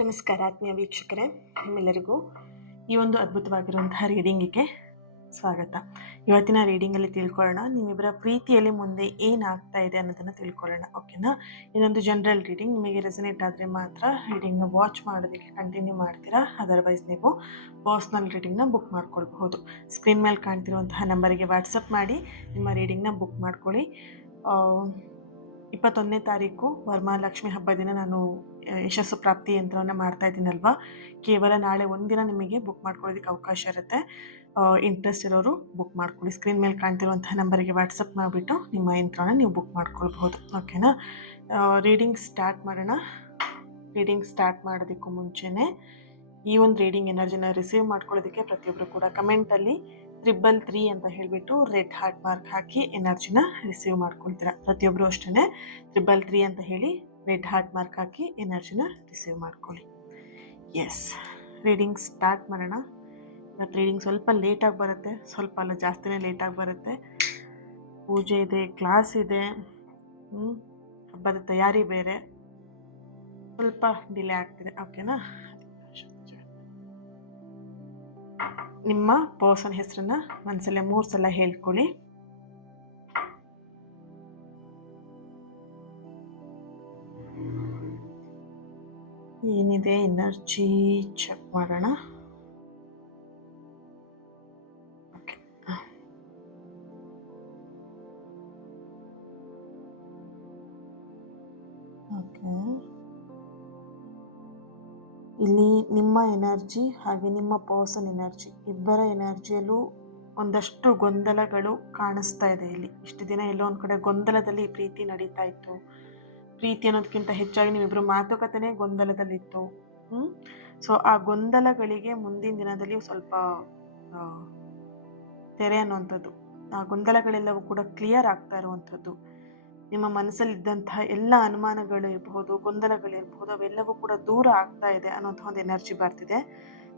ನಮಸ್ಕಾರ ಆತ್ಮೀಯ ವೀಕ್ಷಕರೇ, ನಿಮ್ಮೆಲ್ಲರಿಗೂ ಈ ಒಂದು ಅದ್ಭುತವಾಗಿರುವಂತಹ ರೀಡಿಂಗಿಗೆ ಸ್ವಾಗತ. ಇವತ್ತಿನ ರೀಡಿಂಗಲ್ಲಿ ತಿಳ್ಕೊಳ್ಳೋಣ ನಿಮ್ಮಿಬ್ಬರ ಪ್ರೀತಿಯಲ್ಲಿ ಮುಂದೆ ಏನಾಗ್ತಾ ಇದೆ ಅನ್ನೋದನ್ನು ತಿಳ್ಕೊಳ್ಳೋಣ. ಓಕೆನಾ? ಇದೊಂದು ಜನರಲ್ ರೀಡಿಂಗ್. ನಿಮಗೆ ರೆಸನೇಟ್ ಆದರೆ ಮಾತ್ರ ರೀಡಿಂಗ್ನ ವಾಚ್ ಮಾಡೋದಕ್ಕೆ ಕಂಟಿನ್ಯೂ ಮಾಡ್ತೀರಾ. ಅದರ್ವೈಸ್ ನೀವು ಪರ್ಸ್ನಲ್ ರೀಡಿಂಗ್ನ ಬುಕ್ ಮಾಡ್ಕೊಳ್ಬಹುದು. ಸ್ಕ್ರೀನ್ ಮೇಲೆ ಕಾಣ್ತಿರುವಂತಹ ನಂಬರಿಗೆ ವಾಟ್ಸಪ್ ಮಾಡಿ ನಿಮ್ಮ ರೀಡಿಂಗ್ನ ಬುಕ್ ಮಾಡ್ಕೊಳ್ಳಿ. 21ನೇ ತಾರೀಕು ವರಮಹಾಲಕ್ಷ್ಮಿ ಹಬ್ಬ ದಿನ ನಾನು ಯಶಸ್ಸು ಪ್ರಾಪ್ತಿ ಯಂತ್ರವನ್ನು ಮಾಡ್ತಾ ಇದ್ದೀನಲ್ವಾ, ಕೇವಲ ನಾಳೆ ಒಂದಿನ ನಿಮಗೆ ಬುಕ್ ಮಾಡ್ಕೊಳ್ಳೋದಕ್ಕೆ ಅವಕಾಶ ಇರುತ್ತೆ. ಇಂಟ್ರೆಸ್ಟ್ ಇರೋರು ಬುಕ್ ಮಾಡ್ಕೊಳ್ಳಿ. ಸ್ಕ್ರೀನ್ ಮೇಲೆ ಕಾಣ್ತಿರುವಂತಹ ನಂಬರಿಗೆ ವಾಟ್ಸಪ್ ಮಾಡಿಬಿಟ್ಟು ನಿಮ್ಮ ಯಂತ್ರನ ನೀವು ಬುಕ್ ಮಾಡ್ಕೊಳ್ಬಹುದು. ಓಕೆನಾ? ರೀಡಿಂಗ್ ಸ್ಟಾರ್ಟ್ ಮಾಡೋಣ. ರೀಡಿಂಗ್ ಸ್ಟಾರ್ಟ್ ಮಾಡೋದಕ್ಕೂ ಮುಂಚೆನೇ ಈ ಒಂದು ರೀಡಿಂಗ್ ಎನರ್ಜಿನ ರಿಸೀವ್ ಮಾಡ್ಕೊಳ್ಳೋದಕ್ಕೆ ಪ್ರತಿಯೊಬ್ಬರು ಕೂಡ ಕಮೆಂಟಲ್ಲಿ 333 ಅಂತ ಹೇಳಿಬಿಟ್ಟು ರೆಡ್ ಹಾರ್ಟ್ ಮಾರ್ಕ್ ಹಾಕಿ ಎನರ್ಜಿನ ರಿಸೀವ್ ಮಾಡ್ಕೊಳ್ತೀರಾ. ಪ್ರತಿಯೊಬ್ಬರು ಅಷ್ಟೇ 333 ಅಂತ ಹೇಳಿ ರೆಡ್ ಹಾರ್ಟ್ ಮಾರ್ಕ್ ಹಾಕಿ ಎನರ್ಜಿನ ರಿಸೀವ್ ಮಾಡ್ಕೊಳ್ಳಿ. ಎಸ್, ರೀಡಿಂಗ್ ಸ್ಟಾರ್ಟ್ ಮಾಡೋಣ. ಇವತ್ತು ರೀಡಿಂಗ್ ಸ್ವಲ್ಪ ಲೇಟಾಗಿ ಬರುತ್ತೆ, ಸ್ವಲ್ಪ ಅಲ್ಲ ಜಾಸ್ತಿನೇ ಲೇಟಾಗಿ ಬರುತ್ತೆ. ಪೂಜೆ ಇದೆ, ಕ್ಲಾಸ್ ಇದೆ, ಹಬ್ಬದ ತಯಾರಿ ಬೇರೆ, ಸ್ವಲ್ಪ ಡಿಲೇ ಆಗ್ತಿದೆ. ಓಕೆನಾ? ನಿಮ್ಮ ಪರ್ಸನ್ ಹೆಸರನ್ನ ಮನಸ್ಸಲ್ಲೇ 3 ಸಲ ಹೇಳ್ಕೊಳ್ಳಿ. ಏನಿದೆ ಎನರ್ಜಿ ಚೆಕ್ ಮಾಡೋಣ. Okay, okay. ಇಲ್ಲಿ ನಿಮ್ಮ ಎನರ್ಜಿ ಹಾಗೆ ನಿಮ್ಮ ಪರ್ಸನ್ ಎನರ್ಜಿ ಇಬ್ಬರ ಎನರ್ಜಿಯಲ್ಲೂ ಒಂದಷ್ಟು ಗೊಂದಲಗಳು ಕಾಣಿಸ್ತಾ ಇದೆ. ಇಲ್ಲಿ ಇಷ್ಟು ದಿನ ಎಲ್ಲೋ ಒಂದು ಕಡೆ ಗೊಂದಲದಲ್ಲಿ ಪ್ರೀತಿ ನಡೀತಾ ಇತ್ತು. ಪ್ರೀತಿ ಅನ್ನೋದಕ್ಕಿಂತ ಹೆಚ್ಚಾಗಿ ನೀವಿಬ್ಬರು ಮಾತುಕತೆನೇ ಗೊಂದಲದಲ್ಲಿತ್ತು. ಸೊ ಆ ಗೊಂದಲಗಳಿಗೆ ಮುಂದಿನ ದಿನದಲ್ಲಿ ಸ್ವಲ್ಪ ತೆರೆ ಅನ್ನುವಂಥದ್ದು, ಆ ಗೊಂದಲಗಳೆಲ್ಲವೂ ಕೂಡ ಕ್ಲಿಯರ್ ಆಗ್ತಾ ಇರುವಂಥದ್ದು. ನಿಮ್ಮ ಮನಸ್ಸಲ್ಲಿದ್ದಂತಹ ಎಲ್ಲ ಅನುಮಾನಗಳು ಇರಬಹುದು, ಗೊಂದಲಗಳಿರಬಹುದು, ಅವೆಲ್ಲವೂ ಕೂಡ ದೂರ ಆಗ್ತಾ ಇದೆ ಅನ್ನೋಂಥ ಒಂದು ಎನರ್ಜಿ ಬರ್ತಿದೆ.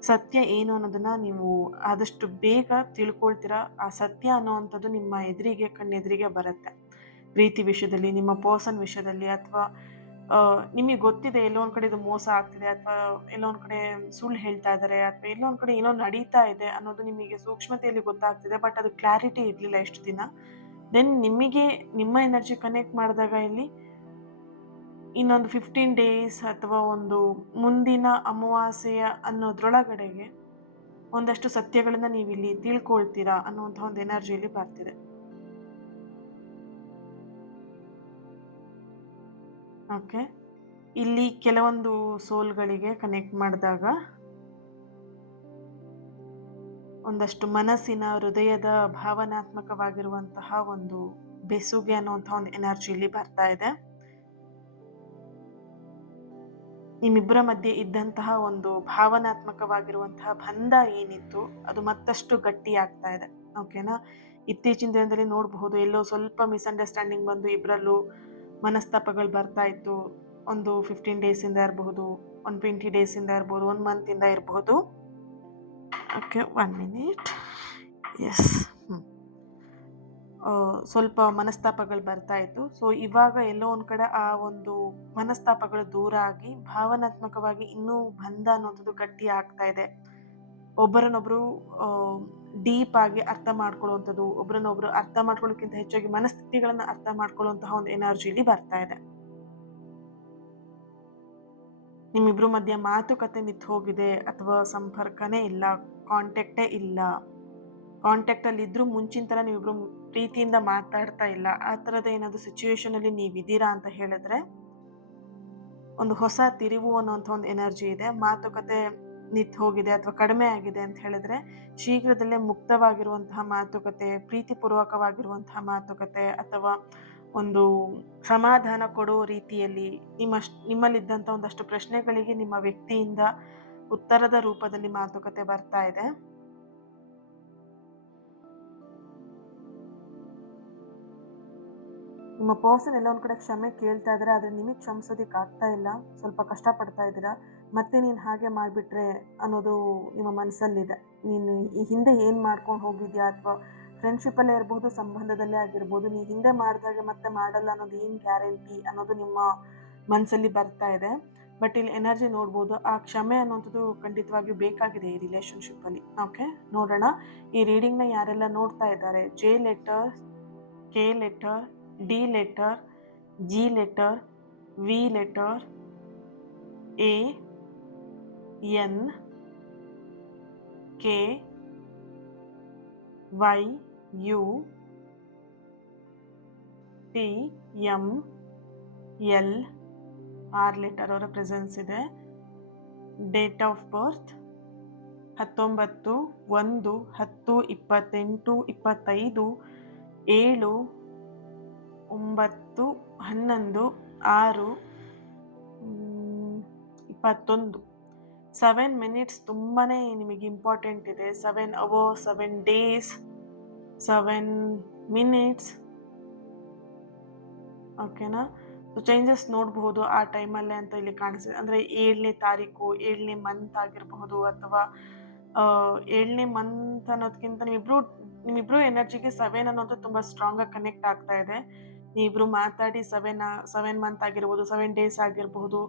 ಸತ್ಯ ಏನು ಅನ್ನೋದನ್ನ ನೀವು ಆದಷ್ಟು ಬೇಗ ತಿಳ್ಕೊಳ್ತೀರಾ. ಆ ಸತ್ಯ ಅನ್ನೋವಂಥದ್ದು ನಿಮ್ಮ ಎದುರಿಗೆ, ಕಣ್ಣೆದುರಿಗೆ ಬರುತ್ತೆ. ಪ್ರೀತಿ ವಿಷಯದಲ್ಲಿ, ನಿಮ್ಮ ಪರ್ಸನ್ ವಿಷಯದಲ್ಲಿ, ಅಥವಾ ನಿಮಗೆ ಗೊತ್ತಿದೆ ಎಲ್ಲೋ ಒಂದು ಕಡೆ ಇದು ಮೋಸ ಆಗ್ತಿದೆ, ಅಥವಾ ಎಲ್ಲೋ ಒಂದು ಕಡೆ ಸುಳ್ಳು ಹೇಳ್ತಾ ಇದ್ದಾರೆ, ಅಥವಾ ಎಲ್ಲೋ ಒಂದು ಕಡೆ ಏನೋ ನಡೀತಾ ಇದೆ ಅನ್ನೋದು ನಿಮಗೆ ಸೂಕ್ಷ್ಮತೆಯಲ್ಲಿ ಗೊತ್ತಾಗ್ತಿದೆ. ಬಟ್ ಅದು ಕ್ಲಾರಿಟಿ ಇರಲಿಲ್ಲ ಇಷ್ಟು ದಿನ. ದೆನ್ ನಿಮಗೆ ನಿಮ್ಮ ಎನರ್ಜಿ ಕನೆಕ್ಟ್ ಮಾಡಿದಾಗ ಇಲ್ಲಿ ಇನ್ನೊಂದು 15 ಡೇಸ್ ಅಥವಾ ಒಂದು ಮುಂದಿನ ಅಮಾವಾಸ್ಯೆಯ ಅನ್ನೋದ್ರೊಳಗಡೆಗೆ ಒಂದಷ್ಟು ಸತ್ಯಗಳನ್ನ ನೀವಿಲ್ಲಿ ತಿಳ್ಕೊಳ್ತೀರಾ ಅನ್ನುವಂಥ ಒಂದು ಎನರ್ಜಿಯಲ್ಲಿ ಬರ್ತಿದೆ. ಓಕೆ, ಇಲ್ಲಿ ಕೆಲವೊಂದು ಸೋಲ್ಗಳಿಗೆ ಕನೆಕ್ಟ್ ಮಾಡಿದಾಗ ಒಂದಷ್ಟು ಮನಸ್ಸಿನ, ಹೃದಯದ ಭಾವನಾತ್ಮಕವಾಗಿರುವಂತಹ ಒಂದು ಬೆಸುಗೆ ಅನ್ನುವಂಥ ಒಂದು ಎನರ್ಜಿ ಇಲ್ಲಿ ಬರ್ತಾ ಇದೆ. ನಿಮ್ಮಿಬ್ಬರ ಮಧ್ಯೆ ಇದ್ದಂತಹ ಒಂದು ಭಾವನಾತ್ಮಕವಾಗಿರುವಂತಹ ಬಂಧ ಏನಿತ್ತು ಅದು ಮತ್ತಷ್ಟು ಗಟ್ಟಿ ಆಗ್ತಾ ಇದೆ. ಓಕೆನಾ? ಇತ್ತೀಚಿನ ದಿನದಲ್ಲಿ ನೋಡಬಹುದು ಎಲ್ಲೋ ಸ್ವಲ್ಪ ಮಿಸ್ಅಂಡರ್ಸ್ಟ್ಯಾಂಡಿಂಗ್ ಬಂದು ಇಬ್ಬರಲ್ಲೂ ಮನಸ್ತಾಪಗಳು ಬರ್ತಾ ಇತ್ತು. ಒಂದು 15 ಡೇಸಿಂದ ಇರಬಹುದು, ಒಂದು 20 ಡೇಸಿಂದ ಇರ್ಬೋದು, 1 ಮಂತಿಂದ ಇರಬಹುದು. Okay, 1 minute. ಎಸ್, ಸ್ವಲ್ಪ ಮನಸ್ತಾಪಗಳು ಬರ್ತಾ ಇತ್ತು. ಸೊ ಇವಾಗ ಎಲ್ಲೋ ಒಂದು ಕಡೆ ಆ ಒಂದು ಮನಸ್ತಾಪಗಳು ದೂರ ಆಗಿ ಭಾವನಾತ್ಮಕವಾಗಿ ಇನ್ನೂ ಬಂಧ ಅನ್ನೋಂಥದ್ದು ಗಟ್ಟಿ ಆಗ್ತಾ ಇದೆ. ಒಬ್ಬರನ್ನೊಬ್ರು ಡೀಪ್ ಆಗಿ ಅರ್ಥ ಮಾಡ್ಕೊಳ್ಳುವಂಥದ್ದು, ಒಬ್ಬರನ್ನೊಬ್ರು ಅರ್ಥ ಮಾಡ್ಕೊಳ್ಳೋಕ್ಕಿಂತ ಹೆಚ್ಚಾಗಿ ಮನಸ್ಥಿತಿಗಳನ್ನ ಅರ್ಥ ಮಾಡ್ಕೊಳ್ಳುವಂತಹ ಒಂದು ಎನರ್ಜಿಲಿ ಬರ್ತಾ ಇದೆ. ನಿಮ್ಮಿಬ್ರು ಮಧ್ಯ ಮಾತುಕತೆ ನಿಂತು ಹೋಗಿದೆ, ಅಥವಾ ಸಂಪರ್ಕನೇ ಇಲ್ಲ, ಕಾಂಟ್ಯಾಕ್ಟೇ ಇಲ್ಲ. ಕಾಂಟ್ಯಾಕ್ಟಲ್ಲಿ ಇದ್ರೂ ಮುಂಚಿನ ಥರ ನೀವಿಬ್ರು ಪ್ರೀತಿಯಿಂದ ಮಾತಾಡ್ತಾ ಇಲ್ಲ. ಆ ಥರದ ಏನಾದರೂ ಸಿಚುವೇಶನಲ್ಲಿ ನೀವಿದ್ದೀರಾ ಅಂತ ಹೇಳಿದ್ರೆ ಒಂದು ಹೊಸ ತಿರುವು ಅನ್ನೋಂಥ ಒಂದು ಎನರ್ಜಿ ಇದೆ. ಮಾತುಕತೆ ನಿಂತು ಹೋಗಿದೆ ಅಥವಾ ಕಡಿಮೆ ಆಗಿದೆ ಅಂತ ಹೇಳಿದ್ರೆ ಶೀಘ್ರದಲ್ಲೇ ಮುಕ್ತವಾಗಿರುವಂತಹ ಮಾತುಕತೆ, ಪ್ರೀತಿಪೂರ್ವಕವಾಗಿರುವಂತಹ ಮಾತುಕತೆ, ಅಥವಾ ಒಂದು ಸಮಾಧಾನ ಕೊಡೋ ರೀತಿಯಲ್ಲಿ ನಿಮ್ಮಲ್ಲಿದ್ದಂಥ ಒಂದಷ್ಟು ಪ್ರಶ್ನೆಗಳಿಗೆ ನಿಮ್ಮ ವ್ಯಕ್ತಿಯಿಂದ ಉತ್ತರದ ರೂಪದಲ್ಲಿ ಮಾತುಕತೆ ಬರ್ತಾ ಇದೆ. ನಿಮ್ಮ ಪರ್ಸನ್ ಎಲ್ಲ ಒಂದು ಕಡೆ ಕ್ಷಮೆ ಕೇಳ್ತಾ ಇದ್ದಾರೆ, ಆದರೆ ನಿಮಗೆ ಕ್ಷಮಿಸೋದಕ್ಕೆ ಆಗ್ತಾ ಇಲ್ಲ. ಸ್ವಲ್ಪ ಕಷ್ಟಪಡ್ತಾ ಇದ್ದೀರಾ. ಮತ್ತೆ ನೀನು ಹಾಗೆ ಮಾಡಿಬಿಟ್ರೆ ಅನ್ನೋದು ನಿಮ್ಮ ಮನಸ್ಸಲ್ಲಿದೆ. ನೀನು ಈ ಹಿಂದೆ ಏನು ಮಾಡ್ಕೊಂಡು ಹೋಗಿದ್ಯಾ, ಅಥವಾ ಫ್ರೆಂಡ್ಶಿಪ್ಪಲ್ಲೇ ಇರ್ಬೋದು, ಸಂಬಂಧದಲ್ಲೇ ಆಗಿರ್ಬೋದು, ನೀವು ಹಿಂದೆ ಮಾಡಿದಾಗೆ ಮತ್ತೆ ಮಾಡಲ್ಲ ಅನ್ನೋದು ಏನು ಗ್ಯಾರಂಟಿ ಅನ್ನೋದು ನಿಮ್ಮ ಮನಸ್ಸಲ್ಲಿ ಬರ್ತಾ ಇದೆ. ಬಟ್ ಇಲ್ಲಿ ಎನರ್ಜಿ ನೋಡ್ಬೋದು, ಆ ಕ್ಷಮೆ ಅನ್ನುವಂಥದ್ದು ಖಂಡಿತವಾಗಿಯೂ ಬೇಕಾಗಿದೆ ಈ ರಿಲೇಶನ್ಶಿಪ್ಪಲ್ಲಿ. ಓಕೆ, ನೋಡೋಣ ಈ ರೀಡಿಂಗ್ನ ಯಾರೆಲ್ಲ ನೋಡ್ತಾ ಇದ್ದಾರೆ. J letter, K letter, D letter, G letter, V letter, A, N, K, Y, U, T, M, L, R letter ಅವರ ಪ್ರೆಸೆನ್ಸ್ ಇದೆ. Date of birth 19 1 10 28 25 7 9 11 6 21. 7 ಮಿನಿಟ್ಸ್ ತುಂಬಾ ನಿಮಗೆ ಇಂಪಾರ್ಟೆಂಟ್ ಇದೆ. 7 ಅವರ್ಸ್, 7 ಡೇಸ್, 7 ಮಿನಿಟ್ಸ್. ಓಕೆನಾ? ಸೊ ಚೇಂಜಸ್ ನೋಡಬಹುದು ಆ ಟೈಮಲ್ಲೇ ಅಂತ ಇಲ್ಲಿ ಕಾಣಿಸಿದೆ. ಅಂದರೆ 7ನೇ ತಾರೀಕು, 7ನೇ ಮಂತ್ ಆಗಿರಬಹುದು, ಅಥವಾ 7ನೇ ಮಂತ್ ಅನ್ನೋದಕ್ಕಿಂತ ನಿಮ್ಮಿಬ್ರು ಎನರ್ಜಿಗೆ 7 ಅನ್ನೋದು ತುಂಬ ಸ್ಟ್ರಾಂಗಾಗಿ ಕನೆಕ್ಟ್ ಆಗ್ತಾ ಇದೆ. ನೀವಿಬ್ರು ಮಾತಾಡಿ 7 ಮಂತ್ ಆಗಿರ್ಬೋದು, 7 ಡೇಸ್ ಆಗಿರಬಹುದು,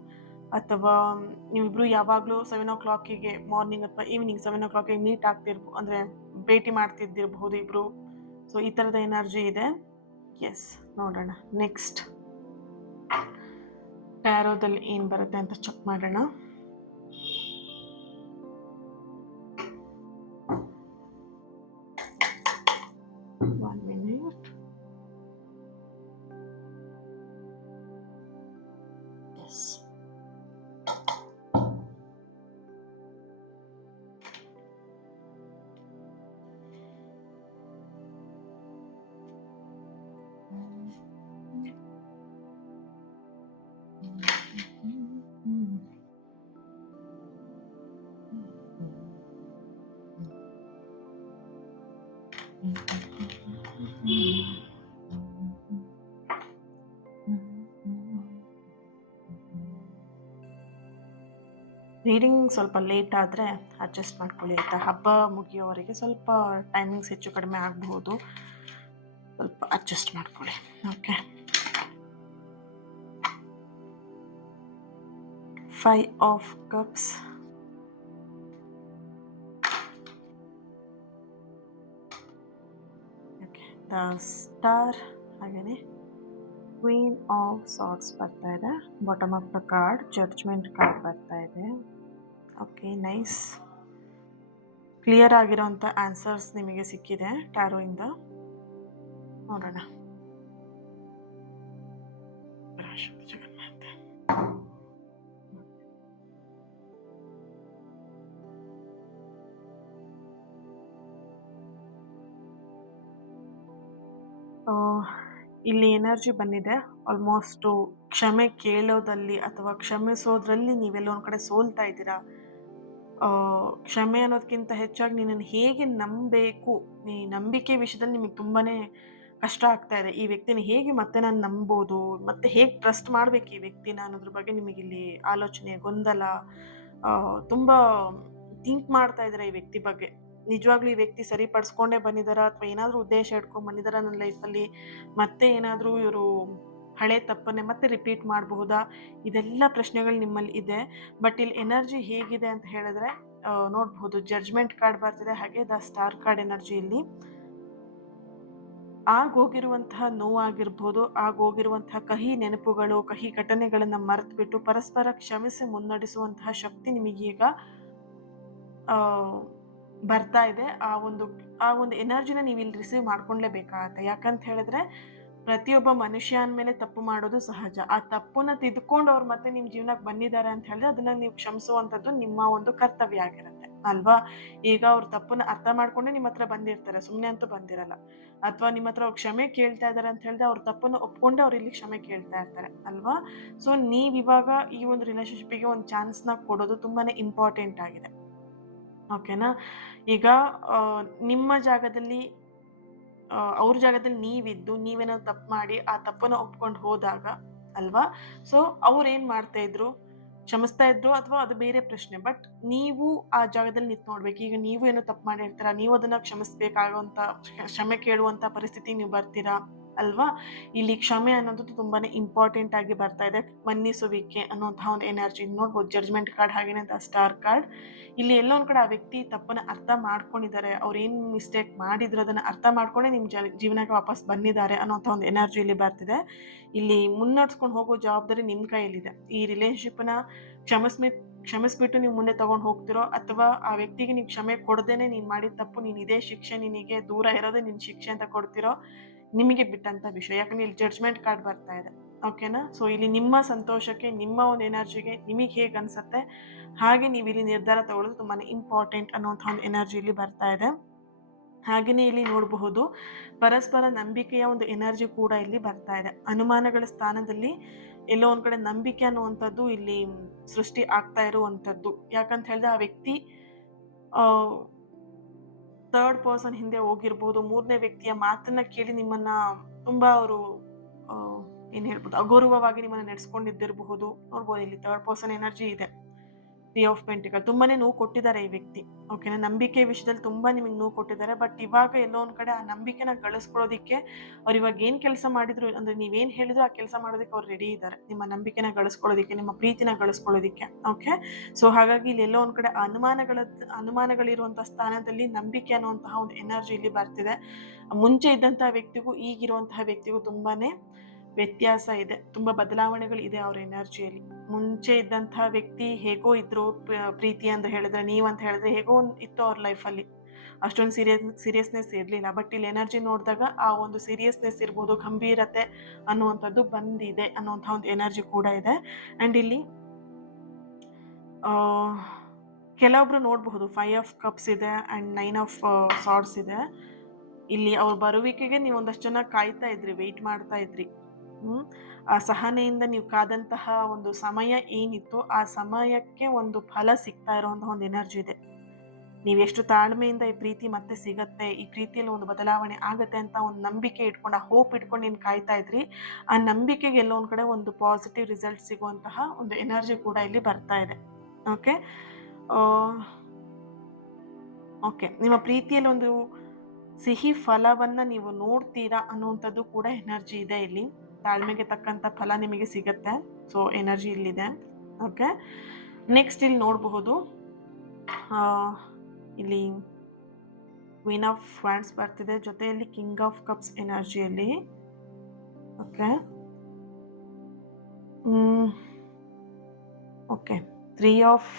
ಅಥವಾ ನೀವಿಬ್ರು ಯಾವಾಗಲೂ 7 o'clock ಮಾರ್ನಿಂಗ್ ಅಥವಾ ಈವ್ನಿಂಗ್ 7 o'clock ಮೀಟ್ ಆಗ್ತಿರ್ಬೋದು, ಅಂದರೆ ಭೇಟಿ ಮಾಡ್ತಿದ್ದಿರಬಹುದು ಇಬ್ರು. ಸೊ ಈ ಥರದ ಎನರ್ಜಿ ಇದೆ. ಎಸ್, ನೋಡೋಣ ನೆಕ್ಸ್ಟ್ ಟ್ಯಾರೋದಲ್ಲಿ ಏನು ಬರುತ್ತೆ ಅಂತ ಚೆಕ್ ಮಾಡೋಣ. One minute. Yes. ರೀಡಿಂಗ್ ಸ್ವಲ್ಪ ಲೇಟ್ ಆದರೆ ಅಡ್ಜಸ್ಟ್ ಮಾಡ್ಕೊಳ್ಳಿ ಆಯಿತಾ. ಹಬ್ಬ ಮುಗಿಯೋವರೆಗೆ ಸ್ವಲ್ಪ ಟೈಮಿಂಗ್ಸ್ ಹೆಚ್ಚು ಕಡಿಮೆ ಆಗಬಹುದು, ಸ್ವಲ್ಪ ಅಡ್ಜಸ್ಟ್ ಮಾಡ್ಕೊಳ್ಳಿ. Okay, 5 of Cups, okay, the star, ಹಾಗೆಯೇ ಕ್ವೀನ್ ಆಫ್ ಸಾರ್ಟ್ಸ್ ಬರ್ತಾ ಇದೆ. Bottom of the card judgement card ಬರ್ತಾ ಇದೆ. Okay, nice. ಕ್ಲಿಯರ್ ಆಗಿರೋಂಥ ಆನ್ಸರ್ಸ್ ನಿಮಗೆ ಸಿಕ್ಕಿದೆ ಟ್ಯಾರೋಯಿಂದ. ನೋಡೋಣ. ಜಗನ್ಮಾತೆ. ಇಲ್ಲಿ ಎನರ್ಜಿ ಬಂದಿದೆ. ಆಲ್ಮೋಸ್ಟು ಕ್ಷಮೆ ಕೇಳೋದಲ್ಲಿ ಅಥವಾ ಕ್ಷಮಿಸೋದ್ರಲ್ಲಿ ನೀವೆಲ್ಲ ಒಂದು ಕಡೆ ಸೋಲ್ತಾ ಇದ್ದೀರಾ. ಕ್ಷಮೆ ಅನ್ನೋದಕ್ಕಿಂತ ಹೆಚ್ಚಾಗಿ ನಿನ್ನನ್ನು ಹೇಗೆ ನಂಬಬೇಕು, ಈ ನಂಬಿಕೆ ವಿಷಯದಲ್ಲಿ ನಿಮಗೆ ತುಂಬಾ ಕಷ್ಟ ಆಗ್ತಾ ಇದೆ. ಈ ವ್ಯಕ್ತಿನ ಹೇಗೆ ಮತ್ತೆ ನಾನು ನಂಬೋದು, ಮತ್ತೆ ಹೇಗೆ ಟ್ರಸ್ಟ್ ಮಾಡಬೇಕು ಈ ವ್ಯಕ್ತಿನ ಅನ್ನೋದ್ರ ಬಗ್ಗೆ ನಿಮಗಿಲ್ಲಿ ಆಲೋಚನೆ, ಗೊಂದಲ, ತುಂಬ ಥಿಂಕ್ ಮಾಡ್ತಾ ಇದ್ದೀರಾ ಈ ವ್ಯಕ್ತಿ ಬಗ್ಗೆ. ನಿಜವಾಗ್ಲೂ ಈ ವ್ಯಕ್ತಿ ಸರಿಪಡಿಸ್ಕೊಂಡೇ ಬಂದಿದ್ದಾರಾ, ಅಥವಾ ಏನಾದರೂ ಉದ್ದೇಶ ಇಟ್ಕೊಂಡು ಬಂದಿದ್ದಾರಾ ನನ್ನ ಲೈಫಲ್ಲಿ, ಮತ್ತೆ ಏನಾದರೂ ಇವರು ಹಳೆ ತಪ್ಪನ್ನೇ ಮತ್ತೆ ರಿಪೀಟ್ ಮಾಡಬಹುದಾ? ಇದೆಲ್ಲ ಪ್ರಶ್ನೆಗಳು ನಿಮ್ಮಲ್ಲಿ ಇದೆ. ಬಟ್ ಇಲ್ಲಿ ಎನರ್ಜಿ ಹೇಗಿದೆ ಅಂತ ಹೇಳಿದ್ರೆ ನೋಡಬಹುದು, ಜಡ್ಜ್ಮೆಂಟ್ ಕಾರ್ಡ್ ಬರ್ತಿದೆ, ಹಾಗೆ ದ ಸ್ಟಾರ್ ಕಾರ್ಡ್ ಎನರ್ಜಿ. ಇಲ್ಲಿ ಆಗೋಗಿರುವಂತಹ ನೋವಾಗಿರ್ಬೋದು, ಆಗೋಗಿರುವಂತಹ ಕಹಿ ನೆನಪುಗಳು, ಕಹಿ ಘಟನೆಗಳನ್ನ ಮರೆತು ಬಿಟ್ಟು ಪರಸ್ಪರ ಕ್ಷಮಿಸಿ ಮುನ್ನಡೆಸುವಂತಹ ಶಕ್ತಿ ನಿಮಗೀಗ ಬರ್ತಾ ಇದೆ. ಆ ಒಂದು ಎನರ್ಜಿನ ನೀವು ಇಲ್ಲಿ ರಿಸೀವ್ ಮಾಡ್ಕೊಂಡ್ಲೇಬೇಕಾಗತ್ತೆ. ಯಾಕಂತ ಹೇಳಿದ್ರೆ ಪ್ರತಿಯೊಬ್ಬ ಮನುಷ್ಯ ಅಂದಮೇಲೆ ತಪ್ಪು ಮಾಡೋದು ಸಹಜ. ಆ ತಪ್ಪನ್ನ ತಿದ್ಕೊಂಡು ಅವ್ರು ಮತ್ತೆ ನಿಮ್ಮ ಜೀವನಕ್ಕೆ ಬಂದಿದ್ದಾರೆ ಅಂತ ಹೇಳಿದ್ರೆ ಅದನ್ನ ನೀವು ಕ್ಷಮಿಸುವಂಥದ್ದು ನಿಮ್ಮ ಒಂದು ಕರ್ತವ್ಯ ಆಗಿರುತ್ತೆ ಅಲ್ವಾ. ಈಗ ಅವ್ರ ತಪ್ಪನ್ನ ಅರ್ಥ ಮಾಡ್ಕೊಂಡೆ ನಿಮ್ಮ ಹತ್ರ ಬಂದಿರ್ತಾರೆ, ಸುಮ್ಮನೆ ಅಂತೂ ಬಂದಿರಲ್ಲ. ಅಥವಾ ನಿಮ್ಮ ಹತ್ರ ಅವ್ರು ಕ್ಷಮೆ ಕೇಳ್ತಾ ಇದ್ದಾರೆ ಅಂತ ಹೇಳಿದ್ರೆ ಅವ್ರ ತಪ್ಪನ್ನು ಒಪ್ಕೊಂಡೆ ಅವ್ರು ಇಲ್ಲಿ ಕ್ಷಮೆ ಕೇಳ್ತಾ ಇರ್ತಾರೆ ಅಲ್ವಾ. ಸೊ ನೀವಿವಾಗ ಈ ಒಂದು ರಿಲೇಶನ್ಶಿಪ್ಪಿಗೆ ಒಂದು ಚಾನ್ಸ್ನ ಕೊಡೋದು ತುಂಬಾನೇ ಇಂಪಾರ್ಟೆಂಟ್ ಆಗಿದೆ. ಓಕೆನಾ. ಈಗ ನಿಮ್ಮ ಜಾಗದಲ್ಲಿ ಅವ್ರ ಜಾಗದಲ್ಲಿ ನೀವಿದ್ದು ನೀವೇನೋ ತಪ್ಪು ಮಾಡಿ ಆ ತಪ್ಪನ್ನು ಒಪ್ಕೊಂಡು ಹೋದಾಗ ಅಲ್ವಾ, ಸೊ ಅವ್ರು ಏನು ಮಾಡ್ತಾ ಇದ್ರು, ಕ್ಷಮಿಸ್ತಾ ಇದ್ರು ಅಥವಾ ಅದು ಬೇರೆ ಪ್ರಶ್ನೆ. ಬಟ್ ನೀವು ಆ ಜಾಗದಲ್ಲಿ ನಿಂತು ನೋಡ್ಬೇಕು. ಈಗ ನೀವು ಏನೋ ತಪ್ಪು ಮಾಡಿರ್ತೀರ, ನೀವು ಅದನ್ನ ಕ್ಷಮಿಸ್ಬೇಕಾಗುವಂಥ, ಕ್ಷಮೆ ಕೇಳುವಂಥ ಪರಿಸ್ಥಿತಿ ನೀವು ಬರ್ತೀರಾ. ಅಲ್ವಾ? ಇಲ್ಲಿ ಕ್ಷಮೆ ಅನ್ನೋದು ತುಂಬಾನೇ ಇಂಪಾರ್ಟೆಂಟ್ ಆಗಿ ಬರ್ತಾ ಇದೆ. ಮನ್ನಿಸುವಿಕೆ ಅನ್ನುವಂತಹ ಒಂದು ಎನರ್ಜಿ ನೋಡ್ಬೋದು. ಜಡ್ಜ್‌ಮೆಂಟ್ ಕಾರ್ಡ್ ಹಾಗೇನೆ ಸ್ಟಾರ್ ಕಾರ್ಡ್. ಇಲ್ಲಿ ಎಲ್ಲೋ ಒಂದ್ ಕಡೆ ಆ ವ್ಯಕ್ತಿ ತಪ್ಪನ್ನ ಅರ್ಥ ಮಾಡ್ಕೊಂಡಿದ್ದಾರೆ. ಅವ್ರು ಏನ್ ಮಿಸ್ಟೇಕ್ ಮಾಡಿದ್ರು ಅದನ್ನ ಅರ್ಥ ಮಾಡ್ಕೊಂಡೇ ನಿಮ್ ಜೀವನಕ್ಕೆ ವಾಪಸ್ ಬಂದಿದ್ದಾರೆ ಅನ್ನುವಂತಹ ಒಂದು ಎನರ್ಜಿ ಇಲ್ಲಿ ಬರ್ತಿದೆ. ಇಲ್ಲಿ ಮುನ್ನಡೆಸ್ಕೊಂಡು ಹೋಗೋ ಜವಾಬ್ದಾರಿ ನಿಮ್ ಕೈಯಲ್ಲಿದೆ. ಈ ರಿಲೇಶನ್‌ಶಿಪ್‌ನ ಕ್ಷಮಿಸ್ಮಿ ಕ್ಷಮಿಸ್ಬಿಟ್ಟು ನೀವು ಮುಂದೆ ತಗೊಂಡು ಹೋಗ್ತಿರೋ ಅಥವಾ ಆ ವ್ಯಕ್ತಿಗೆ ನೀವು ಕ್ಷಮೆ ಕೊಡದೇನೆ ನೀನ್ ಮಾಡಿದ ತಪ್ಪು ಇದೇ ಶಿಕ್ಷೆ ನಿನಗೆ, ದೂರ ಇರೋದೇ ನಿನ್ ಶಿಕ್ಷೆ ಅಂತ ಕೊಡ್ತಿರೋ ನಿಮಗೆ ಬಿಟ್ಟಂತ ವಿಷಯ. ಯಾಕಂದ್ರೆ ಇಲ್ಲಿ ಜಡ್ಜ್‌ಮೆಂಟ್ ಕಾರ್ಡ್ ಬರ್ತಾ ಇದೆ. ಓಕೆನಾ? ಸೊ ಇಲ್ಲಿ ನಿಮ್ಮ ಸಂತೋಷಕ್ಕೆ, ನಿಮ್ಮ ಒಂದು ಎನರ್ಜಿಗೆ ನಿಮಗೆ ಹೇಗೆ ಅನ್ಸುತ್ತೆ ಹಾಗೆ ನೀವು ಇಲ್ಲಿ ನಿರ್ಧಾರ ತಗೊಳ್ಳೋದು ತುಂಬಾನೇ ಇಂಪಾರ್ಟೆಂಟ್ ಅನ್ನುವಂತಹ ಒಂದು ಎನರ್ಜಿ ಇಲ್ಲಿ ಬರ್ತಾ ಇದೆ. ಹಾಗೆಯೇ ಇಲ್ಲಿ ನೋಡಬಹುದು ಪರಸ್ಪರ ನಂಬಿಕೆಯ ಒಂದು ಎನರ್ಜಿ ಕೂಡ ಇಲ್ಲಿ ಬರ್ತಾ ಇದೆ. ಅನುಮಾನಗಳ ಸ್ಥಾನದಲ್ಲಿ ಎಲ್ಲೋ ಒಂದ್ ಕಡೆ ನಂಬಿಕೆ ಅನ್ನುವಂಥದ್ದು ಇಲ್ಲಿ ಸೃಷ್ಟಿ ಆಗ್ತಾ ಇರುವಂಥದ್ದು. ಯಾಕಂತ ಹೇಳಿದ್ರೆ ಆ ವ್ಯಕ್ತಿ ಥರ್ಡ್ ಪರ್ಸನ್ ಹಿಂದೆ ಹೋಗಿರ್ಬೋದು. ಮೂರನೇ ವ್ಯಕ್ತಿಯ ಮಾತನ್ನ ಕೇಳಿ ನಿಮ್ಮನ್ನ ತುಂಬಾ ಅವರು ಏನ್ ಹೇಳ್ಬೋದು, ಅಗೌರವವಾಗಿ ನಿಮ್ಮನ್ನ ನಡೆಸ್ಕೊಂಡಿದ್ದಿರಬಹುದು. ನೋಡ್ಬೋದು ಇಲ್ಲಿ ಥರ್ಡ್ ಪರ್ಸನ್ ಎನರ್ಜಿ ಇದೆ. ತ್ರೀ ಆಫ್ ಪೆಂಟಿಕಲ್ ತುಂಬಾನೇ ನೋವು ಕೊಟ್ಟಿದ್ದಾರೆ ಈ ವ್ಯಕ್ತಿ. ಓಕೆನಾ? ನಂಬಿಕೆ ವಿಷಯದಲ್ಲಿ ತುಂಬಾ ನಿಮಗೆ ನೋವು ಕೊಟ್ಟಿದ್ದಾರೆ. ಬಟ್ ಇವಾಗ ಎಲ್ಲೋ ಒಂದ್ ಕಡೆ ಆ ನಂಬಿಕೆನ ಗಳಿಸ್ಕೊಳ್ಳೋದಿಕ್ಕೆ ಅವ್ರು ಇವಾಗ ಏನ್ ಕೆಲಸ ಮಾಡಿದ್ರು ಅಂದ್ರೆ ನೀವೇನ್ ಹೇಳಿದ್ರು ಆ ಕೆಲಸ ಮಾಡೋದಕ್ಕೆ ಅವ್ರು ರೆಡಿ ಇದ್ದಾರೆ. ನಿಮ್ಮ ನಂಬಿಕೆನ ಗಳಿಸ್ಕೊಳ್ಳೋದಿಕ್ಕೆ, ನಿಮ್ಮ ಪ್ರೀತಿನ ಗಳಿಸ್ಕೊಳ್ಳೋದಿಕ್ಕೆ. ಓಕೆ? ಸೊ ಹಾಗಾಗಿ ಇಲ್ಲಿ ಎಲ್ಲೋ ಒಂದ್ ಕಡೆ ಅನುಮಾನಗಳಿರುವಂತಹ ಸ್ಥಾನದಲ್ಲಿ ನಂಬಿಕೆ ಅನ್ನುವಂತಹ ಒಂದು ಎನರ್ಜಿ ಇಲ್ಲಿ ಬರ್ತಿದೆ. ಮುಂಚೆ ಇದ್ದಂತಹ ವ್ಯಕ್ತಿಗೂ ಈಗಿರುವಂತಹ ವ್ಯಕ್ತಿಗೂ ತುಂಬಾನೇ ವ್ಯತ್ಯಾಸ ಇದೆ. ತುಂಬಾ ಬದಲಾವಣೆಗಳು ಇದೆ ಅವ್ರ ಎನರ್ಜಿಯಲ್ಲಿ. ಮುಂಚೆ ಇದ್ದಂತಹ ವ್ಯಕ್ತಿ ಹೇಗೋ ಇದ್ರು, ಪ್ರೀತಿ ಅಂತ ಹೇಳಿದ್ರೆ, ನೀವಂತ ಹೇಳಿದ್ರೆ ಹೇಗೋ ಇತ್ತು ಅವ್ರ ಲೈಫಲ್ಲಿ. ಅಷ್ಟೊಂದು ಸೀರಿಯಸ್ನೆಸ್ ಇರಲಿಲ್ಲ. ಬಟ್ ಇಲ್ಲಿ ಎನರ್ಜಿ ನೋಡಿದಾಗ ಆ ಒಂದು ಸೀರಿಯಸ್ನೆಸ್ ಇರ್ಬೋದು, ಗಂಭೀರತೆ ಅನ್ನುವಂಥದ್ದು ಬಂದಿದೆ ಅನ್ನುವಂಥ ಒಂದು ಎನರ್ಜಿ ಕೂಡ ಇದೆ. ಅಂಡ್ ಇಲ್ಲಿ ಕೆಲವೊಬ್ರು ನೋಡಬಹುದು 5 ಆಫ್ ಕಪ್ಸ್ ಇದೆ ಅಂಡ್ 9 ಆಫ್ ಸಾರ್ಡ್ಸ್ ಇದೆ. ಇಲ್ಲಿ ಅವ್ರ ಬರುವಿಕೆಗೆ ನೀವು ಒಂದಷ್ಟು ಜನ ಕಾಯ್ತಾ ಇದ್ರಿ, ವೆಯ್ಟ್ ಮಾಡ್ತಾ ಇದ್ರಿ. ಆ ಸಹನೆಯಿಂದ ನೀವು ಕಾದಂತಹ ಒಂದು ಸಮಯ ಏನಿತ್ತು ಆ ಸಮಯಕ್ಕೆ ಒಂದು ಫಲ ಸಿಗ್ತಾ ಇರುವಂತಹ ಒಂದು ಎನರ್ಜಿ ಇದೆ. ನೀವೆಷ್ಟು ತಾಳ್ಮೆಯಿಂದ ಈ ಪ್ರೀತಿ ಮತ್ತೆ ಸಿಗತ್ತೆ, ಈ ಪ್ರೀತಿಯಲ್ಲಿ ಒಂದು ಬದಲಾವಣೆ ಆಗತ್ತೆ ಅಂತ ಒಂದು ನಂಬಿಕೆ ಇಟ್ಕೊಂಡು, ಆ ಹೋಪ್ ಇಟ್ಕೊಂಡು ನೀನು ಕಾಯ್ತಾ ಇದ್ರಿ. ಆ ನಂಬಿಕೆಗೆ ಎಲ್ಲೋ ಒಂದ್ ಕಡೆ ಒಂದು ಪಾಸಿಟಿವ್ ರಿಸಲ್ಟ್ ಸಿಗುವಂತಹ ಒಂದು ಎನರ್ಜಿ ಕೂಡ ಇಲ್ಲಿ ಬರ್ತಾ ಇದೆ. ಓಕೆ? ಓಕೆ, ನಿಮ್ಮ ಪ್ರೀತಿಯಲ್ಲಿ ಒಂದು ಸಿಹಿ ಫಲವನ್ನ ನೀವು ನೋಡ್ತೀರಾ ಅನ್ನುವಂಥದ್ದು ಕೂಡ ಎನರ್ಜಿ ಇದೆ ಇಲ್ಲಿ. ತಾಳ್ಮೆಗೆ ತಕ್ಕಂಥ ಫಲ ನಿಮಗೆ ಸಿಗತ್ತೆ. ಸೊ ಎನರ್ಜಿ ಇಲ್ಲಿದೆ. ಓಕೆ? ನೆಕ್ಸ್ಟ್ ಇಲ್ಲಿ ನೋಡಬಹುದು ಇಲ್ಲಿ ಕ್ವೀನ್ ಆಫ್ ವ್ಯಾಂಡ್ಸ್ ಬರ್ತಿದೆ, ಜೊತೆಯಲ್ಲಿ ಕಿಂಗ್ ಆಫ್ ಕಪ್ಸ್ ಎನರ್ಜಿಯಲ್ಲಿ. Okay? Okay, 3 of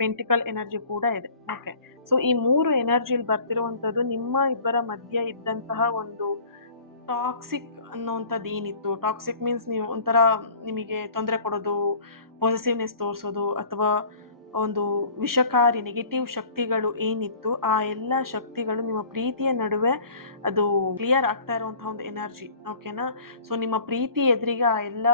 pentacle energy ಕೂಡ ಇದೆ. ಓಕೆ, ಸೊ ಈ 3 ಎನರ್ಜಿಯಲ್ಲಿ ಬರ್ತಿರುವಂಥದ್ದು ನಿಮ್ಮ ಇಬ್ಬರ ಮಧ್ಯೆ ಇದ್ದಂತಹ ಒಂದು ಟಾಕ್ಸಿಕ್ ಅನ್ನೋವಂಥದ್ದು ಏನಿತ್ತು. ಟಾಕ್ಸಿಕ್ ಮೀನ್ಸ್ ನೀವು ಒಂಥರ ನಿಮಗೆ ತೊಂದರೆ ಕೊಡೋದು, ಪಾಸಿಟಿವ್ನೆಸ್ ತೋರಿಸೋದು ಅಥವಾ ಒಂದು ವಿಷಕಾರಿ ನೆಗೆಟಿವ್ ಶಕ್ತಿಗಳು ಏನಿತ್ತು ಆ ಎಲ್ಲ ಶಕ್ತಿಗಳು ನಿಮ್ಮ ಪ್ರೀತಿಯ ನಡುವೆ ಅದು ಕ್ಲಿಯರ್ ಆಗ್ತಾ ಇರುವಂತಹ ಒಂದು ಎನರ್ಜಿ. ಓಕೆನಾ? ಸೊ ನಿಮ್ಮ ಪ್ರೀತಿ ಎದುರಿಗೆ ಆ ಎಲ್ಲ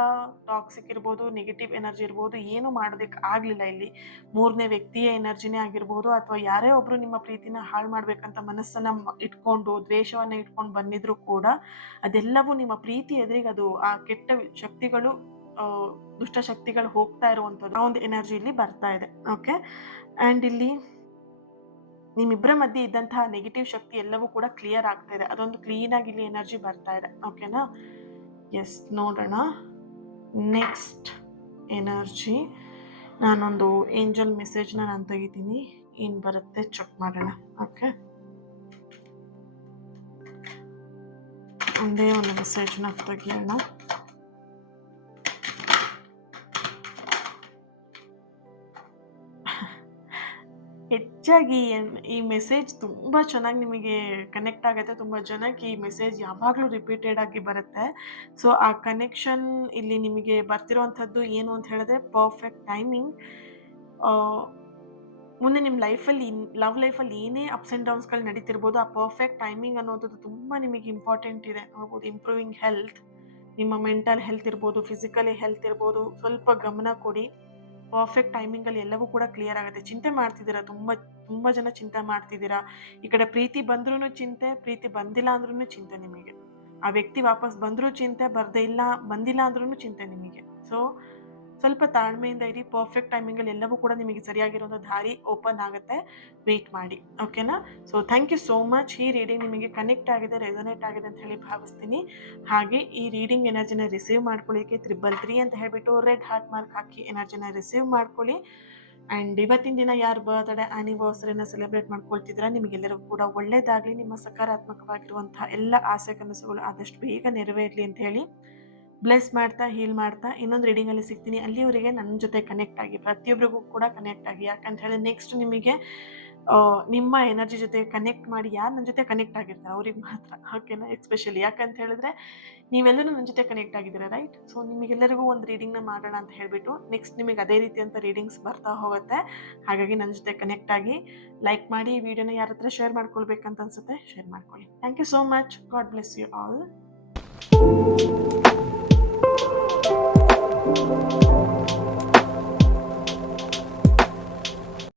ಟಾಕ್ಸಿಕ್ ಇರ್ಬೋದು, ನೆಗೆಟಿವ್ ಎನರ್ಜಿ ಇರ್ಬೋದು, ಏನು ಮಾಡೋದಕ್ಕೆ ಆಗ್ಲಿಲ್ಲ. ಇಲ್ಲಿ ಮೂರನೇ ವ್ಯಕ್ತಿಯ ಎನರ್ಜಿನೇ ಆಗಿರ್ಬೋದು ಅಥವಾ ಯಾರೇ ಒಬ್ರು ನಿಮ್ಮ ಪ್ರೀತಿನ ಹಾಳು ಮಾಡ್ಬೇಕಂತ ಮನಸ್ಸನ್ನ ಇಟ್ಕೊಂಡು ದ್ವೇಷವನ್ನ ಇಟ್ಕೊಂಡು ಬಂದಿದ್ರು ಕೂಡ ಅದೆಲ್ಲವೂ ನಿಮ್ಮ ಪ್ರೀತಿ ಎದುರಿಗೆ ಅದು ಆ ಕೆಟ್ಟ ಶಕ್ತಿಗಳು, ದುಷ್ಟಶಕ್ತಿಗಳು ಹೋಗ್ತಾ ಇರುವಂಥದ್ದು ಆ ಒಂದು ಎನರ್ಜಿ ಇಲ್ಲಿ ಬರ್ತಾ ಇದೆ. ಓಕೆ? ಅಂಡ್ ಇಲ್ಲಿ ನಿಮ್ಮಿಬ್ಬರ ಮಧ್ಯೆ ಇದ್ದಂತಹ ನೆಗೆಟಿವ್ ಶಕ್ತಿ ಎಲ್ಲವೂ ಕೂಡ ಕ್ಲಿಯರ್ ಆಗ್ತಾ ಇದೆ. ಅದೊಂದು ಕ್ಲೀನ್ ಆಗಿ ಇಲ್ಲಿ ಎನರ್ಜಿ ಬರ್ತಾ ಇದೆ. ಓಕೆನಾ? ಎಸ್, ನೋಡೋಣ ನೆಕ್ಸ್ಟ್ ಎನರ್ಜಿ. ನಾನೊಂದು ಏಂಜಲ್ ಮೆಸೇಜ್ನ ನಾನು ತೆಗಿತೀನಿ, ಏನು ಬರುತ್ತೆ ಚೆಕ್ ಮಾಡೋಣ. ಓಕೆ, ಒಂದೇ ಒಂದು ಮೆಸೇಜ್ನ ತೆಗಿಯೋಣ. ಹೆಚ್ಚಾಗಿ ಈ ಮೆಸೇಜ್ ತುಂಬ ಚೆನ್ನಾಗಿ ನಿಮಗೆ ಕನೆಕ್ಟ್ ಆಗುತ್ತೆ. ತುಂಬ ಜನಕ್ಕೆ ಈ ಮೆಸೇಜ್ ಯಾವಾಗಲೂ ರಿಪೀಟೆಡ್ ಆಗಿ ಬರುತ್ತೆ. ಸೊ ಆ ಕನೆಕ್ಷನ್ ಇಲ್ಲಿ ನಿಮಗೆ ಬರ್ತಿರೋವಂಥದ್ದು ಏನು ಅಂತ ಹೇಳಿದ್ರೆ ಪರ್ಫೆಕ್ಟ್ ಟೈಮಿಂಗ್. ಮುಂದೆ ನಿಮ್ಮ ಲೈಫಲ್ಲಿ ಲವ್ ಲೈಫಲ್ಲಿ ಏನೇ ಅಪ್ಸ್ ಆ್ಯಂಡ್ ಡೌನ್ಸ್ಗಳು ನಡೀತಿರ್ಬೋದು, ಆ ಪರ್ಫೆಕ್ಟ್ ಟೈಮಿಂಗ್ ಅನ್ನೋದು ತುಂಬ ನಿಮಗೆ ಇಂಪಾರ್ಟೆಂಟ್ ಇದೆ. ನೋಡ್ಬೋದು ಇಂಪ್ರೂವಿಂಗ್ ಹೆಲ್ತ್, ನಿಮ್ಮ ಮೆಂಟಲ್ ಹೆಲ್ತ್ ಇರ್ಬೋದು, ಫಿಸಿಕಲಿ ಹೆಲ್ತ್ ಇರ್ಬೋದು, ಸ್ವಲ್ಪ ಗಮನ ಕೊಡಿ. ಪರ್ಫೆಕ್ಟ್ ಟೈಮಿಂಗಲ್ಲಿ ಎಲ್ಲವೂ ಕೂಡ ಕ್ಲಿಯರ್ ಆಗುತ್ತೆ. ಚಿಂತೆ ಮಾಡ್ತಿದ್ದೀರಾ, ತುಂಬ ಜನ ಚಿಂತೆ ಮಾಡ್ತಿದ್ದೀರಾ. ಈ ಕಡೆ ಪ್ರೀತಿ ಬಂದ್ರೂ ಚಿಂತೆ, ಪ್ರೀತಿ ಬಂದಿಲ್ಲ ಅಂದ್ರೂ ಚಿಂತೆ ನಿಮಗೆ. ಆ ವ್ಯಕ್ತಿ ವಾಪಸ್ ಬಂದರೂ ಚಿಂತೆ, ಬಂದಿಲ್ಲ ಅಂದ್ರೂ ಚಿಂತೆ ನಿಮಗೆ. ಸೊ ಸ್ವಲ್ಪ ತಾಳ್ಮೆಯಿಂದ ಇರಿ. ಪರ್ಫೆಕ್ಟ್ ಟೈಮಿಂಗಲ್ಲಿ ಎಲ್ಲವೂ ಕೂಡ ನಿಮಗೆ ಸರಿಯಾಗಿರುವಂಥ ದಾರಿ ಓಪನ್ ಆಗುತ್ತೆ. ವೇಟ್ ಮಾಡಿ. ಓಕೆನಾ? So thank you so much. ಈ ರೀಡಿಂಗ್ ನಿಮಗೆ ಕನೆಕ್ಟ್ ಆಗಿದೆ, ರೆಸೊನೇಟ್ ಆಗಿದೆ ಅಂತ ಹೇಳಿ ಭಾವಿಸ್ತೀನಿ. ಹಾಗೆ ಈ ರೀಡಿಂಗ್ ಎನರ್ಜಿನ ರಿಸೀವ್ ಮಾಡ್ಕೊಳ್ಳಿಕ್ಕೆ 333 ಅಂತ ಹೇಳಿಬಿಟ್ಟು ರೆಡ್ ಹಾರ್ಟ್ ಮಾರ್ಕ್ ಹಾಕಿ ಎನರ್ಜಿನ ರಿಸೀವ್ ಮಾಡ್ಕೊಳ್ಳಿ. ಆ್ಯಂಡ್ ಇವತ್ತಿನ ದಿನ ಯಾರು ಬರ್ತ್ಡೇ ಆ್ಯನಿವರ್ಸರಿನ ಸೆಲೆಬ್ರೇಟ್ ಮಾಡ್ಕೊಳ್ತಿದ್ದೀರಾ, ನಿಮಗೆಲ್ಲರಿಗೂ ಕೂಡ ಒಳ್ಳೆಯದಾಗಲಿ. ನಿಮ್ಮ ಸಕಾರಾತ್ಮಕವಾಗಿರುವಂತಹ ಎಲ್ಲ ಆಸೆ ಕನಸುಗಳು ಆದಷ್ಟು ಬೇಗ ನೆರವೇರಲಿ ಅಂತ ಹೇಳಿ ಬ್ಲೆಸ್ ಮಾಡ್ತಾ, ಹೀಲ್ ಮಾಡ್ತಾ ಇನ್ನೊಂದು ರೀಡಿಂಗಲ್ಲಿ ಸಿಗ್ತೀನಿ. ಅಲ್ಲಿವರೆಗೆ ನನ್ನ ಜೊತೆ ಕನೆಕ್ಟ್ ಆಗಿ, ಪ್ರತಿಯೊಬ್ಬರಿಗೂ ಕೂಡ ಕನೆಕ್ಟ್ ಆಗಿ. ಯಾಕಂತ ಹೇಳಿ ನೆಕ್ಸ್ಟ್ ನಿಮಗೆ ನಿಮ್ಮ ಎನರ್ಜಿ ಜೊತೆ ಕನೆಕ್ಟ್ ಮಾಡಿ ಯಾರು ನನ್ನ ಜೊತೆ ಕನೆಕ್ಟ್ ಆಗಿರ್ತಾರೆ ಅವ್ರಿಗೆ ಮಾತ್ರ. ಓಕೆನಾ? ಎಸ್ಪೆಷಲಿ ಯಾಕಂತ ಹೇಳಿದ್ರೆ ನೀವೆಲ್ಲರೂ ನನ್ನ ಜೊತೆ ಕನೆಕ್ಟ್ ಆಗಿದ್ದೀರಾ, ರೈಟ್? ಸೊ ನಿಮಗೆಲ್ಲರಿಗೂ ಒಂದು ರೀಡಿಂಗ್ನ ಮಾಡೋಣ ಅಂತ ಹೇಳಿಬಿಟ್ಟು ನೆಕ್ಸ್ಟ್ ನಿಮಗೆ ಅದೇ ರೀತಿಯಂಥ ರೀಡಿಂಗ್ಸ್ ಬರ್ತಾ ಹೋಗುತ್ತೆ. ಹಾಗಾಗಿ ನನ್ನ ಜೊತೆ ಕನೆಕ್ಟ್ ಆಗಿ ಲೈಕ್ ಮಾಡಿ. ಈ ವಿಡಿಯೋನ ಯಾರ ಹತ್ರ ಶೇರ್ ಮಾಡ್ಕೊಳ್ಬೇಕಂತ ಅನ್ಸುತ್ತೆ ಶೇರ್ ಮಾಡ್ಕೊಳ್ಳಿ. Thank you so much. God bless you all.